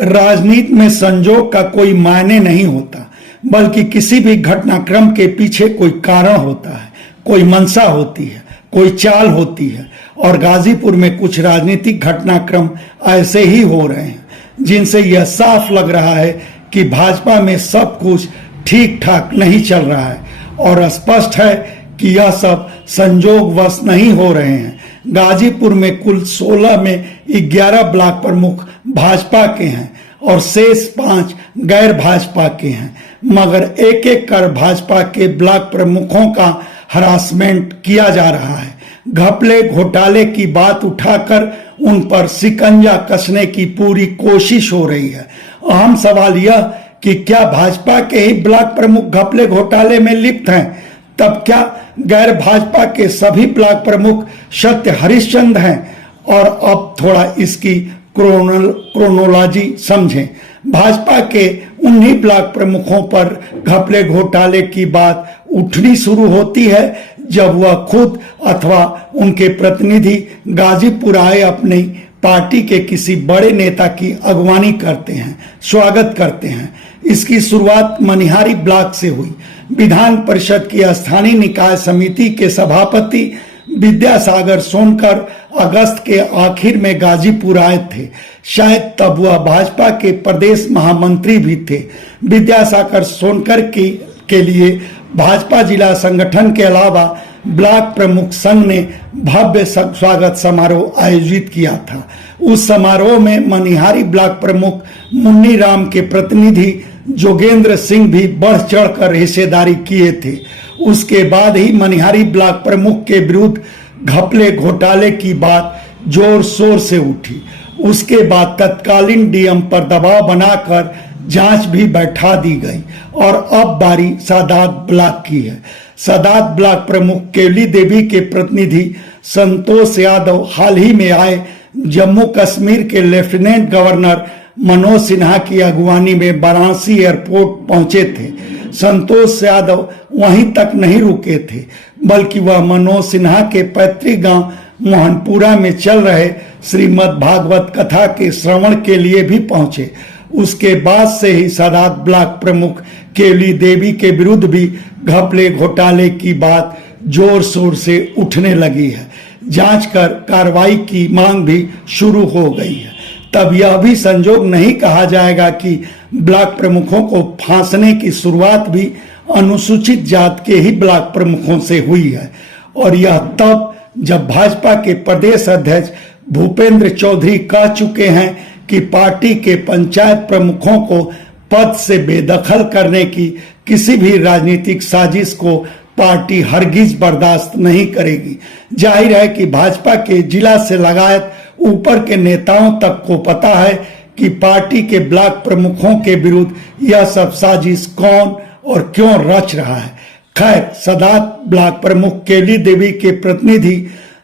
राजनीति में संजोग का कोई मायने नहीं होता, बल्कि किसी भी घटनाक्रम के पीछे कोई कारण होता है, कोई मंशा होती है, कोई चाल होती है। और गाजीपुर में कुछ राजनीतिक घटनाक्रम ऐसे ही हो रहे हैं जिनसे यह साफ लग रहा है कि भाजपा में सब कुछ ठीक ठाक नहीं चल रहा है, और स्पष्ट है कि यह सब संजोगवश नहीं हो रहे हैं। गाजीपुर में कुल 16 में 11 ब्लॉक प्रमुख भाजपा के हैं और शेष 5 गैर भाजपा के हैं, मगर एक एक कर भाजपा के ब्लॉक प्रमुखों का हरासमेंट किया जा रहा है। घपले घोटाले की बात उठाकर उन पर शिकंजा कसने की पूरी कोशिश हो रही है। अहम सवाल यह कि क्या भाजपा के ही ब्लॉक प्रमुख घपले घोटाले में लिप्त हैं? तब क्या गैर भाजपा के सभी ब्लॉक प्रमुख सत्य हरिश्चंद्र हैं? और अब थोड़ा इसकी क्रोनोलॉजी समझें। भाजपा के उन्हीं ब्लॉक प्रमुखों पर घपले घोटाले की बात उठनी शुरू होती है जब वह खुद अथवा उनके प्रतिनिधि गाजीपुर आए अपनी पार्टी के किसी बड़े नेता की अगवानी करते हैं, स्वागत करते हैं। इसकी शुरुआत मनिहारी ब्लॉक से हुई। विधान परिषद की स्थानीय निकाय समिति के सभापति विद्यासागर सोनकर अगस्त के आखिर में गाजीपुर आए थे। शायद तब वह भाजपा के प्रदेश महामंत्री भी थे। विद्यासागर सोनकर के लिए भाजपा जिला संगठन के अलावा ब्लॉक प्रमुख संघ ने भव्य स्वागत समारोह आयोजित किया था। उस समारोह में मनिहारी ब्लॉक प्रमुख मुन्नी राम के प्रतिनिधि जोगेंद्र सिंह भी बढ़ चढ़कर हिस्सेदारी किए थे। उसके बाद ही मनिहारी ब्लॉक प्रमुख के विरुद्ध घपले घोटाले की बात जोर शोर से उठी। उसके बाद तत्कालीन डीएम पर दबाव बनाकर जांच भी बैठा दी गई और अब बारी सादात ब्लॉक की है। सादात ब्लॉक प्रमुख केवली देवी के प्रतिनिधि संतोष यादव हाल ही में आए जम्मू कश्मीर के लेफ्टिनेंट गवर्नर मनोज सिन्हा की अगुवानी में वाराणसी एयरपोर्ट पहुंचे थे। संतोष यादव वहीं तक नहीं रुके थे, बल्कि वह मनोज सिन्हा के पैतृक गांव मोहनपुरा में चल रहे श्रीमद् भागवत कथा के श्रवण के लिए भी पहुंचे। उसके बाद से ही सादात ब्लॉक प्रमुख केवली देवी के विरुद्ध भी घपले घोटाले की बात जोर शोर से उठने लगी है। जांच कर कार्रवाई की मांग भी शुरू हो गई है। तब यह भी संजोग नहीं कहा जाएगा कि ब्लॉक प्रमुखों को फांसने की शुरुआत भी अनुसूचित जात के ही ब्लॉक प्रमुखों से हुई है, और यह तब जब भाजपा के प्रदेश अध्यक्ष भूपेंद्र चौधरी कह चुके हैं कि पार्टी के पंचायत प्रमुखों को पद से बेदखल करने की किसी भी राजनीतिक साजिश को पार्टी हरगिज बर्दाश्त नहीं करेगी। जाहिर है कि भाजपा के जिला से लगायत ऊपर के नेताओं तक को पता है कि पार्टी के ब्लॉक प्रमुखों के विरुद्ध यह सब साजिश कौन और क्यों रच रहा है। खैर, सादात ब्लॉक प्रमुख केवली देवी के प्रतिनिधि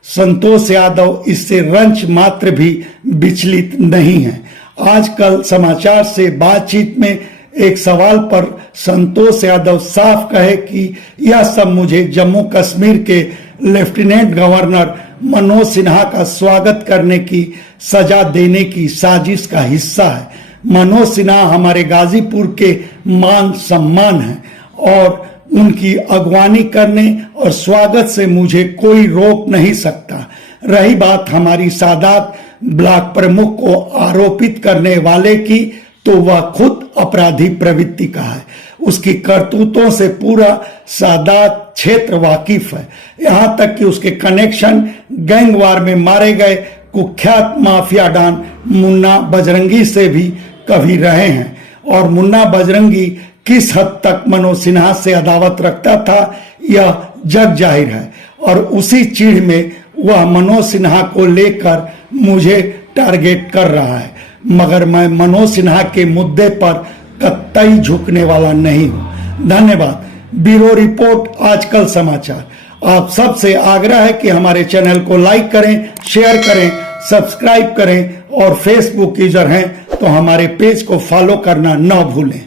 संतोष यादव इससे रंच मात्र भी विचलित नहीं है। आजकल समाचार से बातचीत में एक सवाल पर संतोष यादव साफ कहे कि यह सब मुझे जम्मू कश्मीर के लेफ्टिनेंट गवर्नर मनोज सिन्हा का स्वागत करने की सजा देने की साजिश का हिस्सा है। मनोज सिन्हा हमारे गाजीपुर के मान सम्मान है और उनकी अगवानी करने और स्वागत से मुझे कोई रोक नहीं सकता। रही बात हमारी सादात ब्लॉक प्रमुख को आरोपित करने वाले की, तो वह खुद अपराधी प्रवृत्ति का है। उसकी करतूतों से पूरा सादात क्षेत्र वाकिफ है। यहाँ तक कि उसके कनेक्शन गैंगवार में मारे गए कुख्यात माफिया डॉन मुन्ना बजरंगी से भी कभी रहे हैं, और मुन्ना बजरंगी किस हद तक मनोज सिन्हा से अदावत रखता था यह जग जाहिर है, और उसी चीड़ में वह मनोज सिन्हा को लेकर मुझे टारगेट कर रहा है। मगर मैं मनोज सिन्हा के मुद्दे पर कतई झुकने वाला नहीं हूं। धन्यवाद। ब्यूरो रिपोर्ट, आजकल समाचार। आप सबसे आग्रह है कि हमारे चैनल को लाइक करें, शेयर करें, सब्सक्राइब करें, और फेसबुक यूजर हैं तो हमारे पेज को फॉलो करना न भूलें।